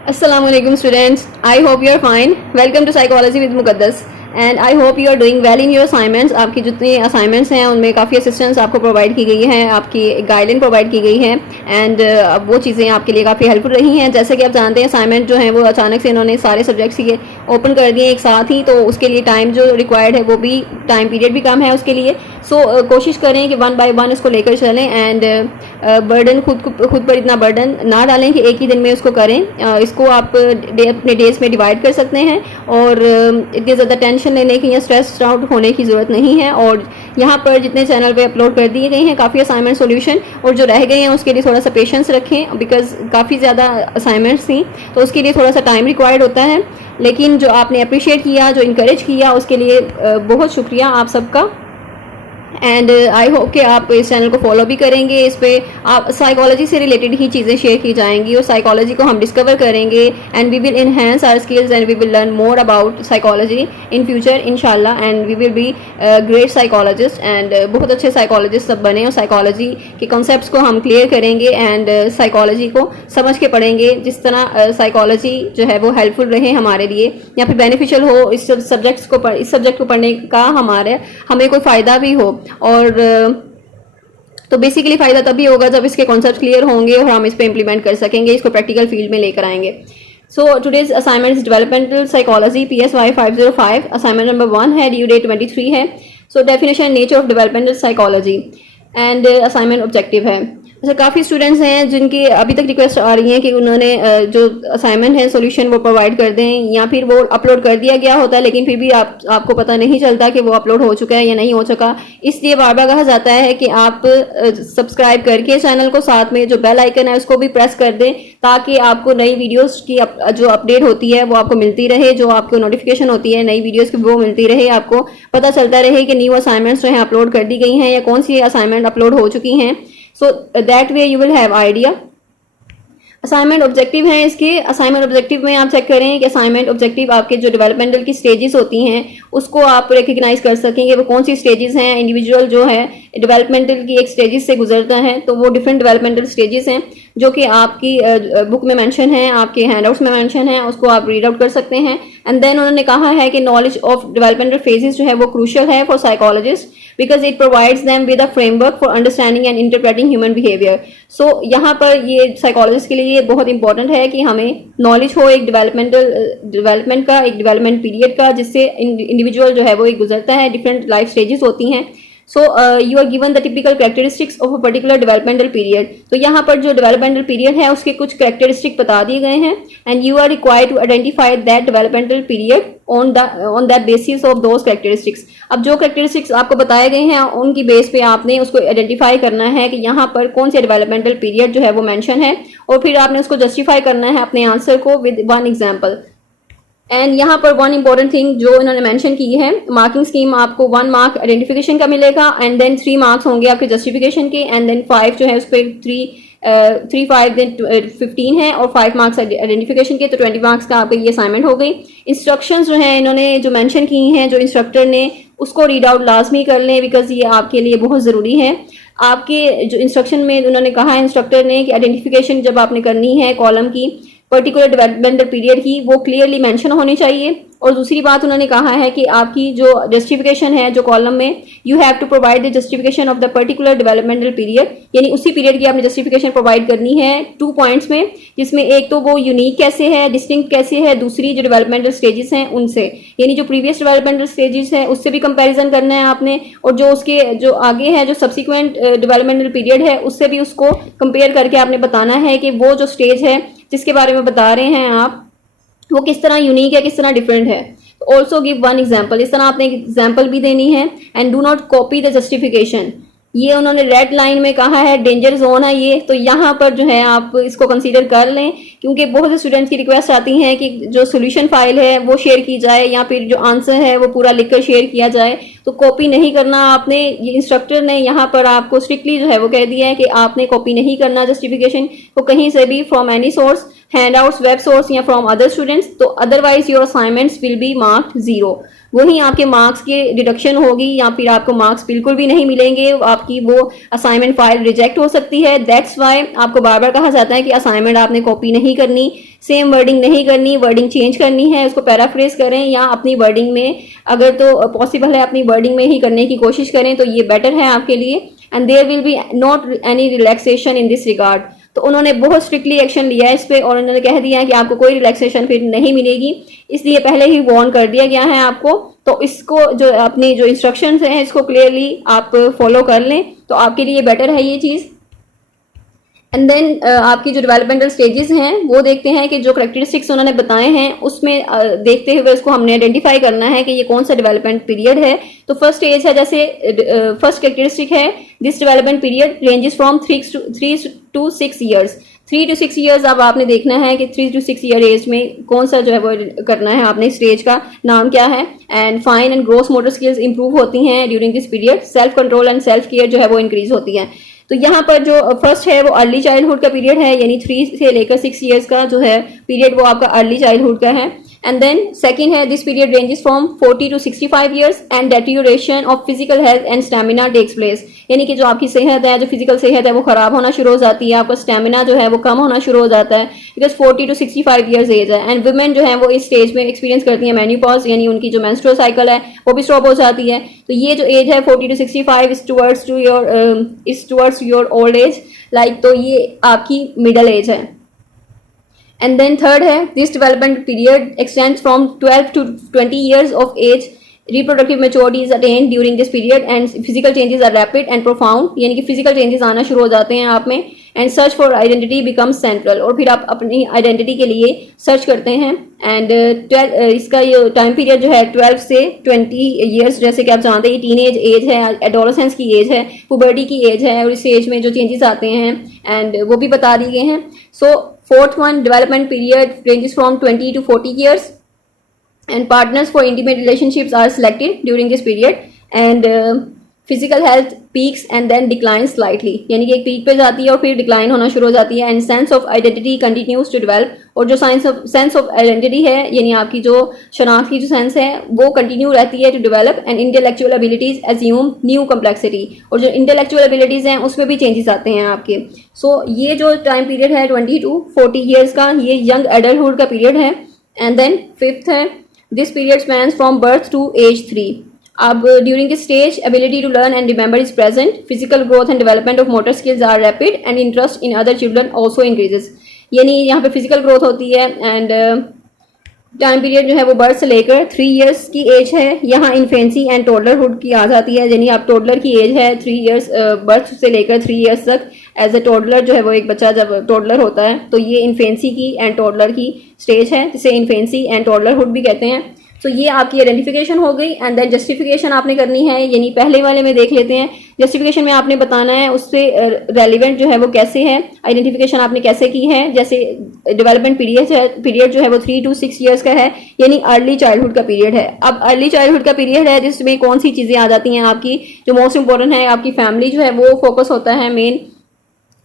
Assalamualaikum students. I hope you are fine. Welcome to Psychology with Muqaddas. And I hope you are doing well in your assignments. आपकी जितनी assignments हैं उनमें काफ़ी assistance आपको provide की गई है, आपकी गाइडलाइन प्रोवाइड की गई है एंड वो चीज़ें आपके लिए काफ़ी हेल्पफुल रही हैं। जैसे कि आप जानते हैं असाइनमेंट जो है वो अचानक से इन्होंने सारे सब्जेक्ट्स ये ओपन कर दिए एक साथ ही, तो उसके लिए टाइम जो रिक्वायर्ड है वो भी टाइम पीरियड भी कम है उसके लिए। सो कोशिश करें कि वन बाय वन इसको लेकर चलें एंड बर्डन खुद पर इतना बर्डन ना डालें कि एक ही दिन में उसको करें। इसको आप अपने डेज में डिवाइड कर सकते हैं और इतनी ज़्यादा टेंशन लेने की या स्ट्रेस आउट होने की ज़रूरत नहीं है। और यहाँ पर जितने चैनल पे अपलोड कर दिए गए हैं काफ़ी असाइनमेंट सॉल्यूशन, और जो रह गए हैं उसके लिए थोड़ा सा पेशेंस रखें बिकॉज काफ़ी ज़्यादा असाइनमेंट्स थी तो उसके लिए थोड़ा सा टाइम रिक्वायर्ड होता है। लेकिन जो आपने अप्रिशिएट किया, जो इनकरेज किया, उसके लिए बहुत शुक्रिया आप सबका। एंड आई होप कि आप इस चैनल को फॉलो भी करेंगे। इस पर आप साइकोलॉजी से रिलेटेड ही चीज़ें शेयर की जाएंगी और साइकोलॉजी को हम डिस्कवर करेंगे and we will enhance our skills and we will learn more about psychology in future इंशाल्लाह। And we will be great psychologist and बहुत अच्छे साइकोलॉजिस्ट सब बने और साइकोलॉजी के कॉन्सेप्ट्स को हम क्लियर करेंगे एंड साइकोलॉजी को समझ के पढ़ेंगे जिस तरह साइकोलॉजी जो है वो हेल्पफुल रहे हमारे लिए या फिर बेनिफिशियल हो। इस सब्जेक्ट को पढ़ने का हमें कोई फ़ायदा भी हो। और तो बेसिकली फ़ायदा तभी होगा जब इसके कॉन्सेप्ट क्लियर होंगे और हम इस पे इम्प्लीमेंट कर सकेंगे, इसको प्रैक्टिकल फील्ड में लेकर आएंगे। So today's assignment is developmental psychology PSY 505। Assignment number 1 है, ड्यू डेट 23 है। So definition nature of developmental psychology and assignment objective है। जैसे काफ़ी स्टूडेंट्स हैं जिनकी अभी तक रिक्वेस्ट आ रही है कि उन्होंने जो असाइनमेंट है सॉल्यूशन वो प्रोवाइड कर दें या फिर वो अपलोड कर दिया गया होता है लेकिन फिर भी आपको पता नहीं चलता कि वो अपलोड हो चुका है या नहीं हो चुका। इसलिए बार बार कहा जाता है कि आप सब्सक्राइब करके चैनल को, साथ में जो बेल आइकन है उसको भी प्रेस कर दें ताकि आपको नई वीडियोज़ की जो अपडेट होती है वो आपको मिलती रहे, जो आपको नोटिफिकेशन होती है नई वीडियोज़ की वो मिलती रहे, आपको पता चलता रहे कि न्यू असाइनमेंट्स जो हैं अपलोड कर दी गई हैं या कौन सी असाइनमेंट अपलोड हो चुकी हैं। So that way you will have idea। Assignment objective हैं इसके। असाइनमेंट ऑब्जेक्टिव में आप चेक करें कि असाइनमेंट ऑब्जेक्टिव आपके जो डेवलपमेंटल की स्टेजेस होती हैं उसको आप रिकग्नाइज कर सकेंगे वो कौन सी स्टेजेस हैं। इंडिविजुअल जो है डेवलपमेंटल की एक स्टेजेस से गुजरता है तो वो डिफरेंट डेवलपमेंटल स्टेजेस हैं जो कि आपकी बुक में मेंशन है, आपके हैंडआउट्स में मेंशन है, उसको आप रीड आउट कर सकते हैं। एंड देन उन्होंने कहा है कि नॉलेज ऑफ डेवलपमेंटल फेजेस जो है वो क्रूशियल है for psychologist because it provides them with a framework for understanding and interpreting human behaviour. So यहाँ पर ये साइकोलॉजिस्ट के लिए ये बहुत इंपॉर्टेंट है कि हमें नॉलेज हो एक डेवलपमेंट का, एक डेवलपमेंट पीरियड का, जिससे इंडिविजुअल जो है वो एक गुजरता है, डिफरेंट लाइफ स्टेजेस होती हैं। So you are given the typical characteristics of a particular developmental period. तो यहाँ पर जो डेवलपमेंटल पीरियड है उसके कुछ कैरेक्टरिस्टिक बता दिए गए हैं and you are required to identify that developmental period on that basis of those characteristics. अब जो कैरेक्टरिस्टिक्स आपको बताए गए हैं उनकी बेस पे आपने उसको आइडेंटिफाई करना है कि यहाँ पर कौन से डेवलपमेंटल पीरियड जो है वो मेंशन है और फिर आपने उसको जस्टिफाई करना है अपने आंसर को विद वन एग्जाम्पल। एंड यहाँ पर वन इंपॉर्टेंट थिंग जो इन्होंने मेंशन की है, मार्किंग स्कीम आपको 1 मार्क आइडेंटिफिकेशन का मिलेगा एंड देन 3 मार्क्स होंगे आपके जस्टिफिकेशन के एंड देन 5 जो है उस पर 3 5 देन 15 है और 5 मार्क्स आइडेंटिफिकेशन के, तो 20 मार्क्स का आपका ये असाइनमेंट हो गई। इंस्ट्रक्शंस जो हैं इन्होंने जो मेंशन की हैं जो इंस्ट्रक्टर ने, उसको रीड आउट लाजमी कर लें बिकॉज ये आपके लिए बहुत ज़रूरी है। आपके जो इंस्ट्रक्शन में उन्होंने कहा है इंस्ट्रक्टर ने कि आइडेंटिफिकेशन जब आपने करनी है कॉलम की पर्टिकुलर डेवलपमेंटल पीरियड की वो क्लियरली मेंशन होनी चाहिए। और दूसरी बात उन्होंने कहा है कि आपकी जो जस्टिफिकेशन है जो कॉलम में you have to provide the justification of the particular developmental period, यानी उसी पीरियड की आपने जस्टिफिकेशन प्रोवाइड करनी है 2 पॉइंट्स में, जिसमें एक तो वो यूनिक कैसे है, डिस्टिंक्ट कैसे है, दूसरी जो डेवलपमेंटल स्टेजेस हैं उनसे, यानी जो प्रीवियस डेवलपमेंटल स्टेजेस है उससे भी कंपेरिजन करना है आपने और जो उसके जो आगे है जो सब्सिक्वेंट डेवलपमेंटल पीरियड है उससे भी उसको कंपेयर करके आपने बताना है कि वो जो स्टेज है जिसके बारे में बता रहे हैं आप वो किस तरह यूनिक है, किस तरह डिफरेंट है। ऑल्सो गिव वन एग्जाम्पल, इस तरह आपने एक एग्जाम्पल भी देनी है। And do not copy the justification, ये उन्होंने रेड लाइन में कहा है, डेंजर जोन है ये, तो यहाँ पर जो है आप इसको कंसीडर कर लें क्योंकि बहुत से स्टूडेंट्स की रिक्वेस्ट आती हैं कि जो सोल्यूशन फाइल है वो शेयर की जाए या फिर जो आंसर है वो पूरा लिखकर शेयर किया जाए, तो कॉपी नहीं करना आपने। ये इंस्ट्रक्टर ने यहाँ पर आपको स्ट्रिक्टली जो है वो कह दिया है कि आपने कॉपी नहीं करना जस्टिफिकेशन को कहीं से भी from any source. Handouts, web source या फ्रॉम अदर स्टूडेंट्स, तो otherwise your assignments will be marked 0। वहीं आपके मार्क्स की डिडक्शन होगी या फिर आपको मार्क्स बिल्कुल भी नहीं मिलेंगे, आपकी वो असाइनमेंट फाइल रिजेक्ट हो सकती है। दैट्स वाई आपको बार बार कहा जाता है कि असाइनमेंट आपने कॉपी नहीं करनी, सेम वर्डिंग नहीं करनी, वर्डिंग चेंज करनी है, उसको पैराफ्रेज करें या अपनी वर्डिंग में, अगर तो पॉसिबल है अपनी वर्डिंग में ही करने की कोशिश करें तो ये बेटर है आपके लिए। And there will be not any relaxation in this regard. तो उन्होंने बहुत स्ट्रिक्टली एक्शन लिया है इस पे और उन्होंने कह दिया है कि आपको कोई रिलैक्सेशन फिर नहीं मिलेगी, इसलिए पहले ही वार्न कर दिया गया है आपको। तो इसको जो अपनी जो इंस्ट्रक्शंस हैं इसको क्लियरली आप फॉलो कर लें तो आपके लिए बेटर है ये चीज़। एंड देन आपकी जो डेवलपमेंटल स्टेजेस हैं वो देखते हैं कि जो करेक्टरिस्टिक्स उन्होंने बताए हैं उसमें देखते हुए उसको हमने आइडेंटिफाई करना है कि ये कौन सा डेवलपमेंट पीरियड है। तो फर्स्ट स्टेज है, जैसे फर्स्ट करेक्टरिस्टिक है, this development period ranges from 3 to 6 years. 3 to 6 years अब आपने देखना है कि 3 to 6 ईयर एज में कौन सा जो है वो करना है आपने, स्टेज का नाम क्या है। And fine and gross motor skills improve होती हैं during this period, self control and self care जो है वो इंक्रीज होती है। तो यहाँ पर जो फर्स्ट है वो अर्ली चाइल्डहुड का पीरियड है, यानी 3 से लेकर 6 ईयर्स का जो है पीरियड वो आपका अर्ली चाइल्डहुड का है। एंड देन सेकंड है, this period ranges from 40 to 65 years and deterioration of physical health and stamina takes place, यानी कि जो आपकी सेहत है, जो फिजिकल सेहत है वो खराब होना शुरू हो जाती है, आपका स्टेमिना जो है वो कम होना शुरू हो जाता है, बिकॉज 40 to 65 ईयर्स एज है। एंड वुमेन जो है वो इस स्टेज में एक्सपीरियंस करती है मेन्यूपॉज, यानी उनकी जो मेंस्ट्रुअल साइकिल है वो भी स्टॉप हो जाती है। तो ये जो एज है 40 to 65 is towards your old age, like, तो ये आपकी मिडल एज है। एंड देन थर्ड है, this development period extends from 12 to 20 years of age, reproductive maturity is attained during this period and physical changes are rapid and profound, यानी कि physical changes आना शुरू हो जाते हैं आप में। And search for identity becomes central, और फिर आप अपनी आइडेंटिटी के लिए सर्च करते हैं। एंड इसका ये टाइम पीरियड जो है 12 से 20 ईयर्स, जैसे कि आप जानते हैं टीन एज है, एडोलेसेंस की एज है, पुबर्टी की एज है, और इस एज में जो चेंजेस आते हैं एंड वो भी बता दिए गए हैं। So fourth one, development period ranges from 20 to 40 years and partners for intimate relationships are selected during this period and physical health peaks and then declines slightly, यानी कि एक पीक पे जाती है और फिर डिक्लाइन होना शुरू हो जाती है। And sense of identity continues to develop, और जो सेंस ऑफ आइडेंटिटी है, यानी आपकी जो शनाख्त की जो सेंस है वो कंटिन्यू रहती है to develop. And intellectual abilities assume new complexity, और जो इंटेलेक्चुअल एबिलिटीज हैं उसमें भी चेंजेस आते हैं आपके। सो ये जो टाइम पीरियड है 20 to 40 ईयर्स का, ये यंग एडल्टहुड का पीरियड है। एंड देन फिफ्थ है, this period spans from birth to age 3। अब during this stage ability to learn and remember is present, physical growth and development of motor skills are rapid and interest in other children also increases, यानी यहाँ पे physical growth होती है। And time period जो है वो birth से लेकर 3 ईयर्स की एज है। यहाँ इन्फेंसी एंड टोडलरहुड की आ जाती है, यानी आप टोडलर की एज है 3 ईयर्स, बर्थ से लेकर 3 ईयर्स तक। एज ए टोडलर जो है वो एक बच्चा जब टोडलर होता है तो ये इन्फेंसी की एंड टोडलर की स्टेज है, जिसे इन्फेंसी एंड टोडलरहुड भी कहते हैं। तो ये आपकी आइडेंटिफिकेशन हो गई। एंड देन जस्टिफिकेशन आपने करनी है, यानी पहले वाले में देख लेते हैं। जस्टिफिकेशन में आपने बताना है उससे रेलिवेंट जो है वो कैसे है, आइडेंटिफिकेशन आपने कैसे की है। जैसे डेवलपमेंट पीरियड जो है वो 3 to 6 ईयर्स का है, यानी अर्ली चाइल्डहुड का पीरियड है। अब अर्ली चाइल्डहुड का पीरियड है जिसमें कौन सी चीज़ें आ जाती हैं आपकी, जो मोस्ट इंपॉर्टेंट है आपकी फैमिली जो है वो फोकस होता है मेन।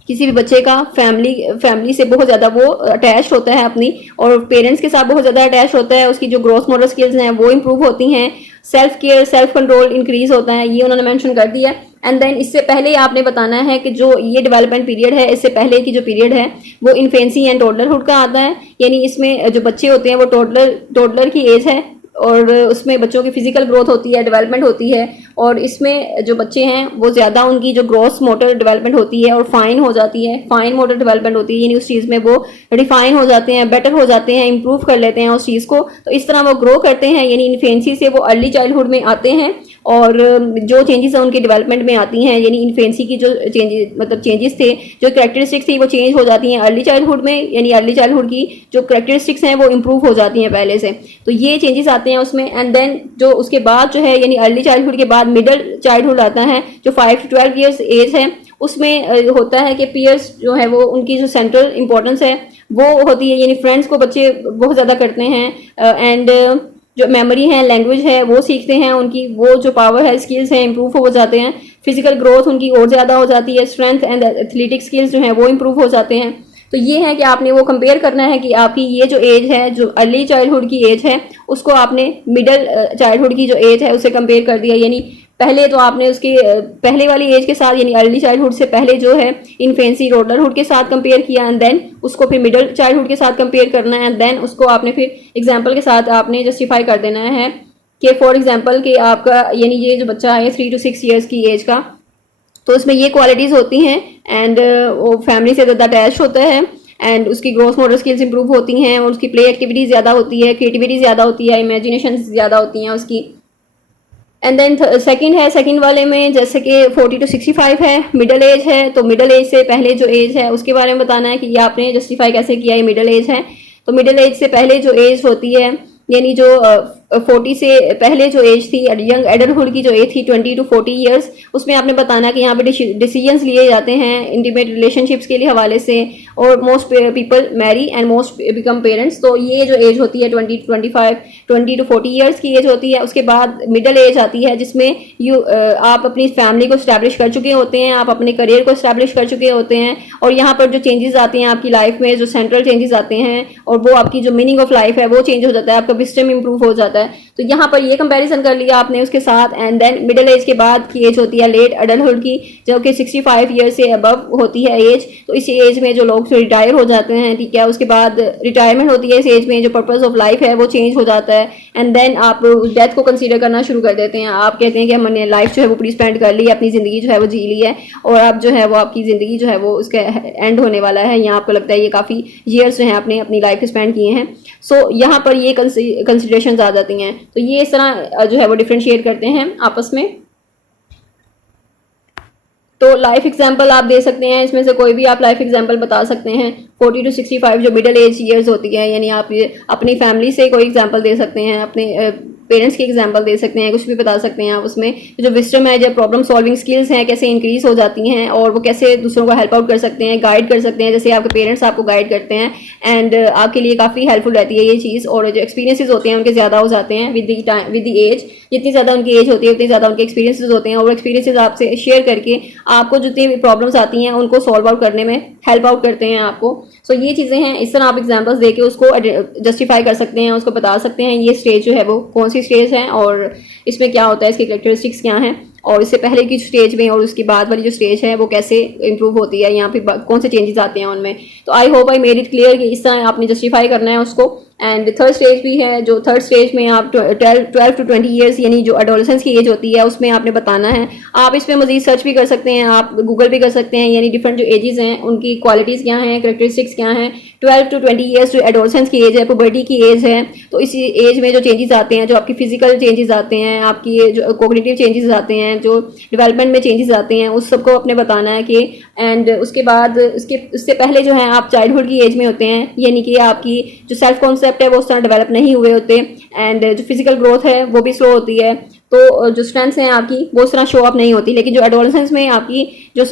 किसी भी बच्चे का फैमिली से बहुत ज़्यादा वो अटैच होता है अपनी, और पेरेंट्स के साथ बहुत ज़्यादा अटैच होता है, उसकी जो ग्रोथ मोटर स्किल्स हैं वो इंप्रूव होती हैं, self care self control increase होता है, ये उन्होंने मेंशन कर दिया। एंड देन इससे पहले आपने बताना है कि जो ये डेवलपमेंट पीरियड है, इससे पहले की जो पीरियड है वो इन्फेंसी एंड टोडलरहुड का आता है, यानी इसमें जो बच्चे होते हैं वो टोडलर की एज है, और उसमें बच्चों की फिजिकल ग्रोथ होती है, डेवलपमेंट होती है, और इसमें जो बच्चे हैं वो ज़्यादा उनकी जो ग्रोस मोटर डेवलपमेंट होती है और फाइन हो जाती है, फाइन मोटर डेवलपमेंट होती है, यानी उस चीज़ में वो रिफाइन हो जाते हैं, बेटर हो जाते हैं, इंप्रूव कर लेते हैं उस चीज़ को। तो इस तरह वो ग्रो करते हैं, यानी इन्फेंसी से वो अर्ली चाइल्डहुड में आते हैं, और जो चेंजेस हैं उनके डेवलपमेंट में आती हैं, यानी इन्फेंसी की जो चेंजेस थे, जो कैरेक्टरिस्टिक्स थी वो चेंज हो जाती हैं अर्ली चाइल्डहुड में, यानी अर्ली चाइल्डहुड की जो कैरेक्टरिस्टिक्स हैं वो इंप्रूव हो जाती हैं पहले से, तो ये चेंजेस आते हैं उसमें। एंड देन जो उसके बाद जो है, यानी अर्ली चाइल्डहुड के बाद मिडिल चाइल्डहुड आता है, जो 5 to 12 ईयर्स एज है, उसमें होता है कि पीयर्स जो है वो उनकी जो सेंट्रल इंपॉर्टेंस है वो होती है, यानी फ्रेंड्स को बच्चे बहुत ज़्यादा करते हैं। एंड जो मेमोरी है, लैंग्वेज है वो सीखते हैं, उनकी वो जो पावर है, स्किल्स हैं इंप्रूव हो जाते हैं, फिजिकल ग्रोथ उनकी और ज़्यादा हो जाती है, स्ट्रेंथ एंड एथलेटिक स्किल्स जो हैं वो इंप्रूव हो जाते हैं। तो ये है कि आपने वो कंपेयर करना है कि आपकी ये जो एज है, जो अर्ली चाइल्डहुड की एज है, उसको आपने मिडिल चाइल्डहुड की जो एज है उससे कंपेयर कर दिया। यानी पहले तो आपने उसके पहले वाली एज के साथ यानी अर्ली चाइल्डहुड से पहले जो है इन्फेंसी टोडलरहुड के साथ कंपेयर किया, एंड देन उसको फिर मिडिल चाइल्डहुड के साथ कंपेयर करना है, एंड देन उसको आपने फिर एग्जाम्पल के साथ आपने जस्टिफाई कर देना है कि फॉर एग्जाम्पल कि आपका यानी ये जो बच्चा है 3 to 6 ईयर्स की एज का, तो उसमें ये क्वालिटीज़ होती हैं, एंड वो फैमिली से ज़्यादा अटैच होता है, एंड उसकी ग्रोथ मोटर स्किल्स इंप्रूव होती हैं, और उसकी प्ले एक्टिविटी ज़्यादा होती है, क्रिएटिविटी ज़्यादा होती है, इमेजिनेशन ज़्यादा होती हैं उसकी। एंड देन सेकंड है, सेकंड वाले में जैसे कि 40 to 65 है, मिडिल एज है, तो मिडिल एज से पहले जो एज है उसके बारे में बताना है कि ये आपने जस्टिफाई कैसे किया, ये मिडिल एज है। तो मिडिल एज से पहले जो एज होती है यानी जो 40 से पहले जो एज थी, यंग एडल्टहुड की जो एज थी 20 to 40 ईयर्स, उसमें आपने बताना कि यहाँ पे डिसीजंस लिए जाते हैं इंटीमेट रिलेशनशिप्स के लिए हवाले से, और most people marry and most become parents. तो ये जो एज होती है 20 to 25, 20 to 40 ईयर्स की एज होती है। उसके बाद मिडिल एज आती है जिसमें आप अपनी फैमिली को स्टैब्लिश कर चुके होते हैं, आप अपने करियर को स्टैब्लिश कर चुके होते हैं, और यहाँ पर जो चेंजेस आते हैं आपकी लाइफ में, जो सेंट्रल चेंजेस आते हैं, और वो आपकी जो मीनिंग ऑफ लाइफ है वो चेंज हो जाता है, आपका विजडम इंप्रूव हो जाता है। तो यहाँ पर ये कंपैरिजन कर लिया आपने उसके साथ। एंड देन मिडिल एज के बाद की एज होती है लेट एडल्टहुड की, जो कि 65 ईयर से अबव होती है एज। तो इस एज में जो लोग रिटायर हो जाते हैं, ठीक है, उसके बाद रिटायरमेंट होती है इस एज में, जो पर्पस ऑफ लाइफ है वो चेंज हो जाता है, एंड देन आप डेथ को कंसीडर करना शुरू कर देते हैं। आप कहते हैं कि हमने लाइफ जो है वो पूरी स्पेंड कर ली, अपनी ज़िंदगी जो है वो जी ली है, और अब जो है वो आपकी ज़िंदगी जो है वो उसका एंड होने वाला है। यहाँ आपको लगता है ये काफ़ी ईयर्स जो है आपने अपनी लाइफ स्पेंड किए हैं। सो यहाँ पर ये कंसिडरेशन आ जाती हैं। तो ये इस तरह जो है वो डिफ्रेंशिएट करते हैं आपस में। तो लाइफ एग्जाम्पल आप दे सकते हैं, इसमें से कोई भी आप लाइफ एग्जाम्पल बता सकते हैं। 40 to 65 जो मिडिल एज ईयर्स होती है, यानी आप अपनी फैमिली से कोई एग्जाम्पल दे सकते हैं, अपने पेरेंट्स की एग्जाम्पल दे सकते हैं, कुछ भी बता सकते हैं आप उसमें। जो विजडम है, जो प्रॉब्लम सॉल्विंग स्किल्स हैं कैसे इंक्रीज हो जाती हैं, और वो कैसे दूसरों को हेल्प आउट कर सकते हैं, गाइड कर सकते हैं, जैसे आपके पेरेंट्स आपको गाइड करते हैं, एंड आपके लिए काफ़ी हेल्पफुल रहती है ये चीज़। और जो एक्सपीरियंसेस होते हैं उनके ज़्यादा हो जाते हैं विद द एज। जितनी ज़्यादा उनकी एज होती है उतनी ज़्यादा उनके एक्सपीरियंसेस होते हैं, और एक्सपीरियंसेस आपसे शेयर करके आपको जितनी भी प्रॉब्लम्स आती हैं उनको सॉल्व आउट करने में हेल्प आउट करते हैं आपको। सो ये चीज़ें हैं, इस तरह आप एग्जाम्पल्स देके उसको जस्टिफाई कर सकते हैं, उसको बता सकते हैं ये स्टेज जो है वो कौन सी स्टेज है, और इसमें क्या होता है, इसकी कैरेक्टरिस्टिक्स क्या हैं, और इससे पहले की स्टेज में और उसके बाद वाली जो स्टेज है वो कैसे इंप्रूव होती है, यहाँ पे कौन से चेंजेस आते हैं उनमें। तो I hope I made it clear कि इस तरह आपने जस्टिफाई करना है उसको। एंड थर्ड स्टेज भी है, जो थर्ड स्टेज में आप 12 to 20 ईयर्स यानी जो एडोलेसेंस की एज होती है उसमें आपने बताना है। आप इस पर मजीद सर्च भी कर सकते हैं, आप गूगल भी कर सकते हैं, यानी डिफरेंट जो एजेस हैं उनकी क्वालिटीज़ क्या हैं, करेक्टरिस्टिक्स क्या हैं। 12 to 20 ईयर्स जो एडोलेसेंस की एज है, पुबर्टी की एज है, तो इस एज में जो चेंजेस आते हैं, जो आपकी फिजिकल चेंजेस आते हैं, आपकी जो कोग्निटिव चेंजेस आते हैं, जो डेवलपमेंट में चेंजेस आते हैं, उस सबको अपने बताना है कि। एंड उसके बाद उससे पहले जो है आप चाइल्डहुड की एज में होते हैं, यानी कि आपकी जो सेल्फ कॉन्सेप्ट है वो उस तरह डेवलप नहीं हुए होते, एंड जो फिजिकल ग्रोथ है वो भी स्लो होती है, तो जो स्ट्रेंथ्स हैं आपकी वो उस तरह शो अप नहीं होती। लेकिन जो एडोलेसेंस में आपकी जो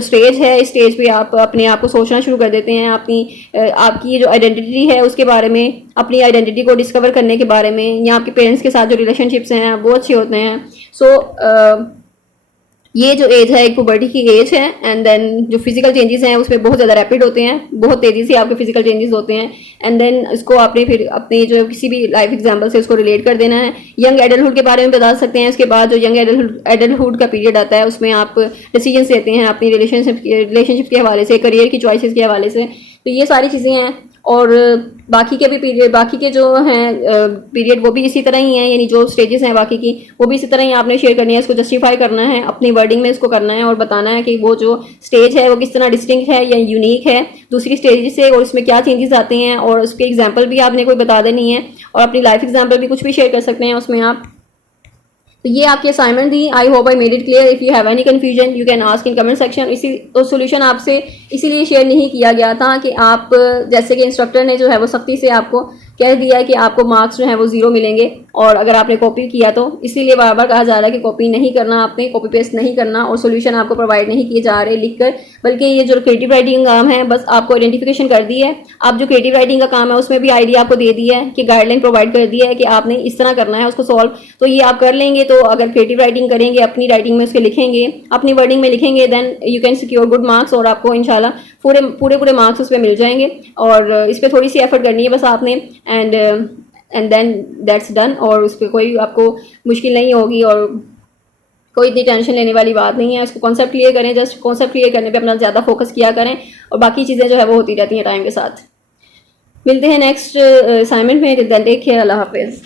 स्टेज है, इस स्टेज पे आप अपने आप को सोचना शुरू कर देते हैं, आपकी जो आइडेंटिटी है उसके बारे में, अपनी आइडेंटिटी को डिस्कवर करने के बारे में, या आपके पेरेंट्स के साथ जो रिलेशनशिप्स हैं वो अच्छे होते हैं। सो ये जो एज है एक पुबर्टी की एज है, एंड देन जो फिजिकल चेंजेस हैं उसमें बहुत ज़्यादा रैपिड होते हैं, बहुत तेज़ी से आपके फिजिकल चेंजेस होते हैं, एंड देन इसको आपने फिर अपने जो किसी भी लाइफ एग्जांपल से उसको रिलेट कर देना है। यंग एडल्टहुड के बारे में बता सकते हैं। उसके बाद जो यंग एडल्टहुड का पीरियड आता है उसमें आप डिसीजन लेते हैं अपनी रिलेशनशिप के हवाले से, करियर की चॉइसेस के हवाले से। तो ये सारी चीज़ें हैं, और बाकी के भी पीरियड, बाकी के जो हैं पीरियड वो भी इसी तरह ही हैं, यानी जो स्टेजेस हैं बाकी की वो भी इसी तरह ही आपने शेयर करनी है, इसको जस्टिफाई करना है, अपनी वर्डिंग में इसको करना है, और बताना है कि वो जो स्टेज है वो किस तरह डिस्टिंक्ट है या यूनिक है दूसरी स्टेज से, और उसमें क्या चेंजेस आते हैं, और उसके एग्जाम्पल भी आपने कोई बता देनी है, और अपनी लाइफ एग्जाम्पल भी कुछ भी शेयर कर सकते हैं उसमें आप। तो ये आपकी असाइनमेंट थी। I hope I made it clear. If you have any confusion you can ask in comment section. इसी तो सोल्यूशन आपसे इसीलिए शेयर नहीं किया गया था कि आप, जैसे कि इंस्ट्रक्टर ने जो है वो सख्ती से आपको कह दिया है कि आपको मार्क्स जो हैं वो 0 मिलेंगे और अगर आपने कॉपी किया तो, इसीलिए बार बार कहा जा रहा है कि कॉपी नहीं करना, आपने कॉपी पेस्ट नहीं करना और सोल्यूशन आपको प्रोवाइड नहीं किए जा रहे लिख कर, बल्कि ये जो क्रिएटिव राइटिंग का काम है बस आपको आइडेंटिफिकेशन कर दी है। आप जो क्रिएटिव राइटिंग का काम है उसमें भी आइडिया आपको दे दिया है कि गाइडलाइन प्रोवाइड कर दिया है कि आपने इस तरह करना है उसको सॉल्व, तो ये आप कर लेंगे। तो अगर क्रिएटिव राइटिंग करेंगे, अपनी राइटिंग में उसके लिखेंगे, अपनी वर्डिंग में लिखेंगे, then you can secure good marks और आपको इंशाल्लाह पूरे पूरे पूरे मार्क्स उस पर मिल जाएंगे। और इस पर थोड़ी सी एफर्ट करनी है बस आपने, एंड देन दैट्स डन। और उस पर कोई आपको मुश्किल नहीं होगी और कोई इतनी टेंशन लेने वाली बात नहीं है। इसको कॉन्सेप्ट क्लियर करें, जस्ट कॉन्सेप्ट क्लियर करने पे अपना ज़्यादा फोकस किया करें और बाकी चीज़ें जो है वो होती रहती हैं टाइम के साथ। मिलते हैं नेक्स्ट असाइनमेंट में, टेक केयर, अल्लाह हाफिज़।